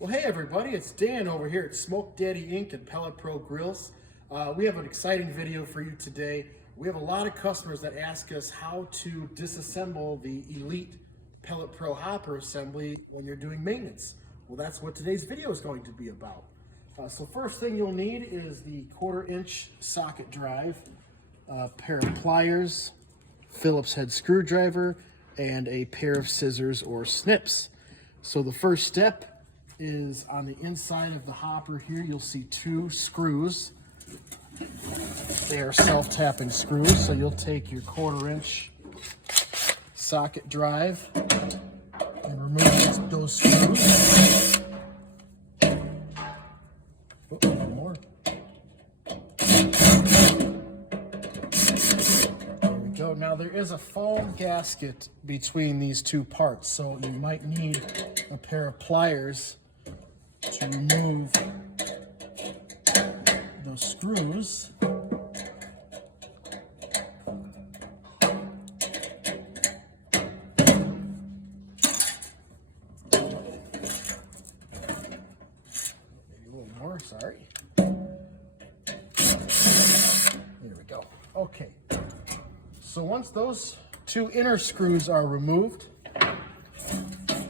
Well, hey everybody, it's Dan over here at Smoke Daddy Inc. and Pellet Pro Grills. We have an exciting video for you today. We have a lot of customers that ask us how to disassemble the Elite Pellet Pro hopper assembly when you're doing maintenance. Well, that's what today's video is going to be about. So first thing you'll need is the 1/4-inch socket drive, a pair of pliers, Phillips head screwdriver, and a pair of scissors or snips. So the first step is on the inside of the hopper here. You'll see 2 screws. They are self-tapping screws. So you'll take your 1/4-inch socket drive and remove those screws. Oh, one more. There we go. Now there is a foam gasket between these 2 parts, so you might need a pair of pliers to remove those screws. Maybe a little more, sorry. There we go. Okay. So once those 2 inner screws are removed,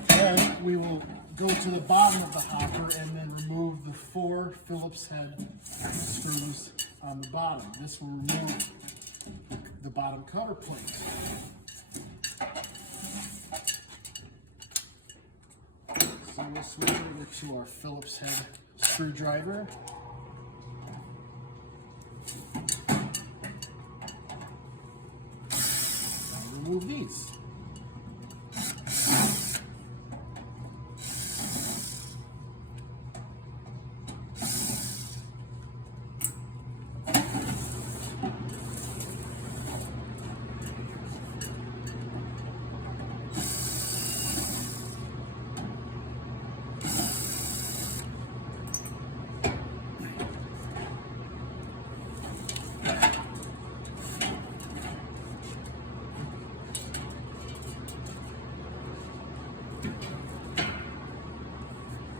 then we will go to the bottom of the hopper and then remove the 4 Phillips head screws on the bottom. This will remove the bottom cover plate. So we'll switch over to our Phillips head screwdriver. And remove these.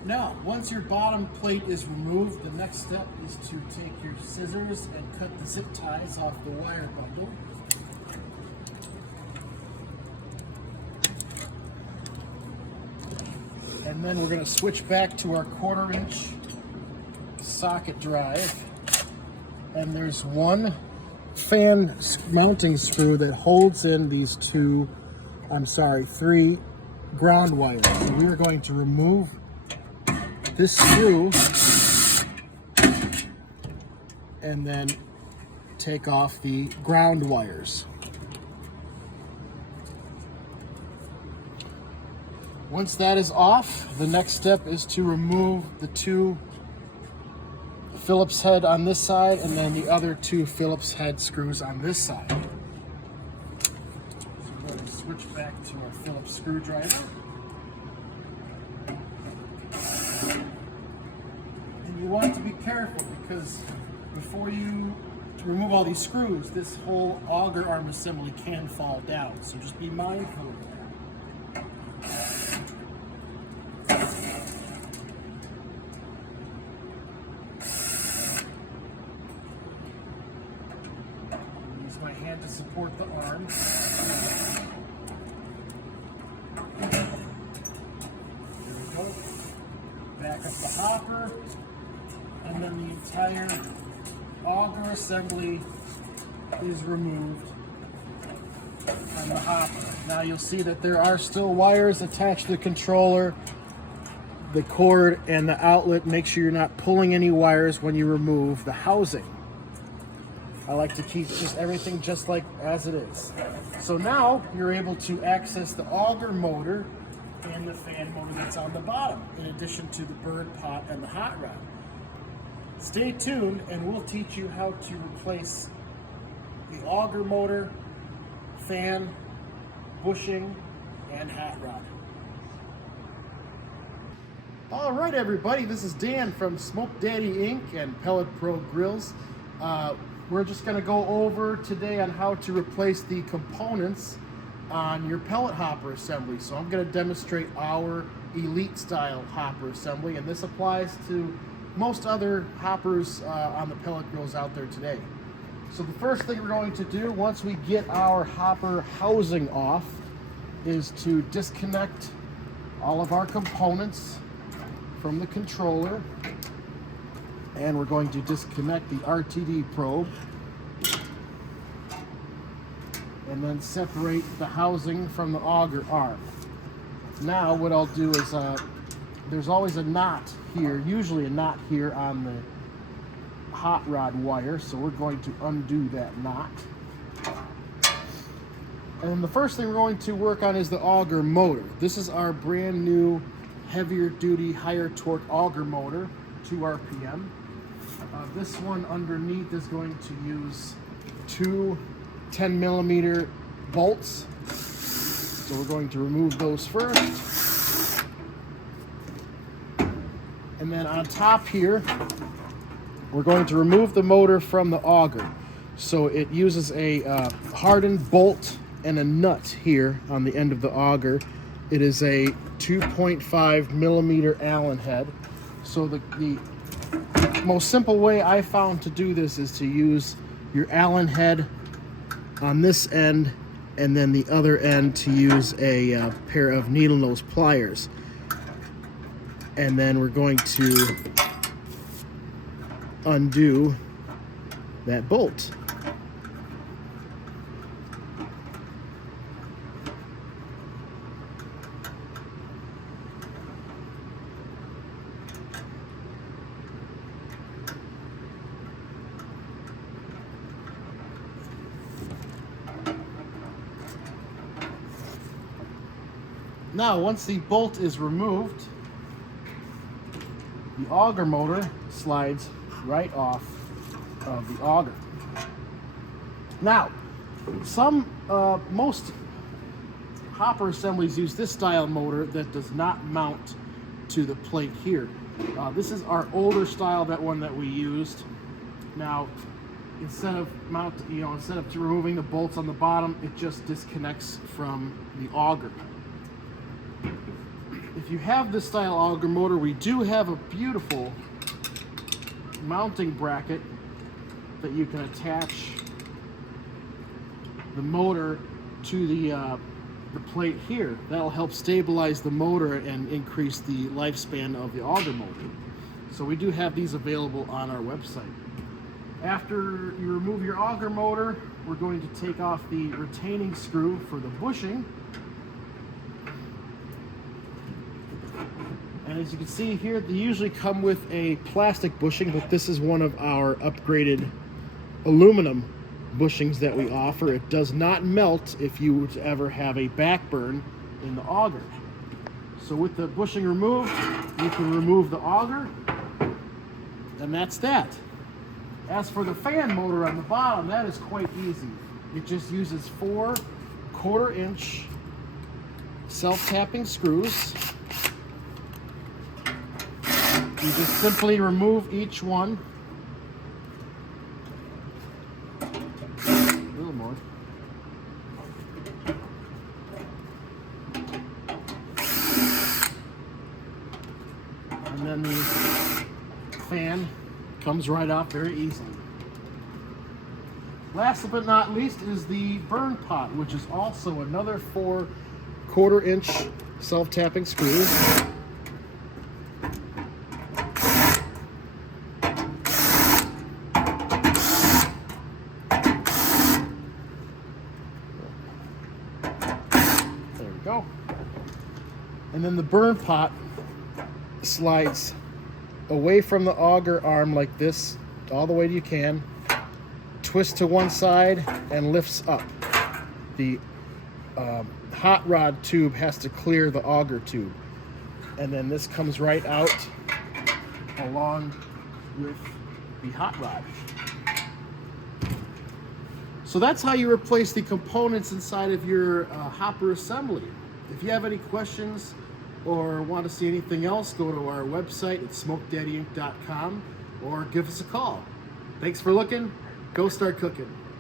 Now, once your bottom plate is removed, the next step is to take your scissors and cut the zip ties off the wire bundle. And then we're going to switch back to our 1/4-inch socket drive. And there's 1 fan mounting screw that holds in these 3 ground wires. So we are going to remove this screw and then take off the ground wires. Once that is off, the next step is to remove the 2 Phillips head on this side and then the other 2 Phillips head screws on this side. So we're going to switch back to our Phillips screwdriver. You want to be careful because before you remove all these screws, this whole auger arm assembly can fall down. So just be mindful of that. Use my hand to support the arm. There we go. Back up the hopper. And then the entire auger assembly is removed from the hopper. Now you'll see that there are still wires attached to the controller, the cord, and the outlet. Make sure you're not pulling any wires when you remove the housing. I like to keep just everything just like as it is. So now you're able to access the auger motor and the fan motor that's on the bottom, in addition to the bird pot and the hot rod. Stay tuned and we'll teach you how to replace the auger motor, fan, bushing, and hot rod. All right, everybody, this is Dan from Smoke Daddy Inc. and Pellet Pro Grills. We're just going to go over today on how to replace the components on your pellet hopper assembly. So I'm going to demonstrate our elite style hopper assembly, and this applies to most other hoppers on the pellet grills out there today. So the first thing we're going to do once we get our hopper housing off is to disconnect all of our components from the controller, and we're going to disconnect the RTD probe and then separate the housing from the auger arm. Now what I'll do is there's always a knot here, usually a knot here on the hot rod wire, so we're going to undo that knot. And then the first thing we're going to work on is the auger motor. This is our brand new heavier duty, higher torque auger motor, 2 RPM. This one underneath is going to use 2 10mm bolts. So we're going to remove those first. And then on top here, we're going to remove the motor from the auger. So it uses a hardened bolt and a nut here on the end of the auger. It is a 2.5mm Allen head. So the most simple way I found to do this is to use your Allen head on this end, and then the other end to use a pair of needle nose pliers. And then we're going to undo that bolt. Now, once the bolt is removed, the auger motor slides right off of the auger. Now, most hopper assemblies use this style motor that does not mount to the plate here. This is our older style, that one that we used. Now, instead of removing the bolts on the bottom, it just disconnects from the auger. If you have this style auger motor, we do have a beautiful mounting bracket that you can attach the motor to the plate here. That'll help stabilize the motor and increase the lifespan of the auger motor. So we do have these available on our website. After you remove your auger motor, we're going to take off the retaining screw for the bushing. And as you can see here, they usually come with a plastic bushing, but this is one of our upgraded aluminum bushings that we offer. It does not melt if you were to ever have a backburn in the auger. So with the bushing removed, you can remove the auger, and that's that. As for the fan motor on the bottom, that is quite easy. It just uses 4 1/4-inch self-tapping screws. You just simply remove each one. A little more. And then the fan comes right off very easily. Last but not least is the burn pot, which is also another 4 1/4-inch self-tapping screws. Go. And then the burn pot slides away from the auger arm like this, all the way you can, twist to one side and lifts up. The hot rod tube has to clear the auger tube, and then this comes right out along with the hot rod. So that's how you replace the components inside of your hopper assembly. If you have any questions or want to see anything else, go to our website at smokedaddyinc.com or give us a call. Thanks for looking. Go start cooking.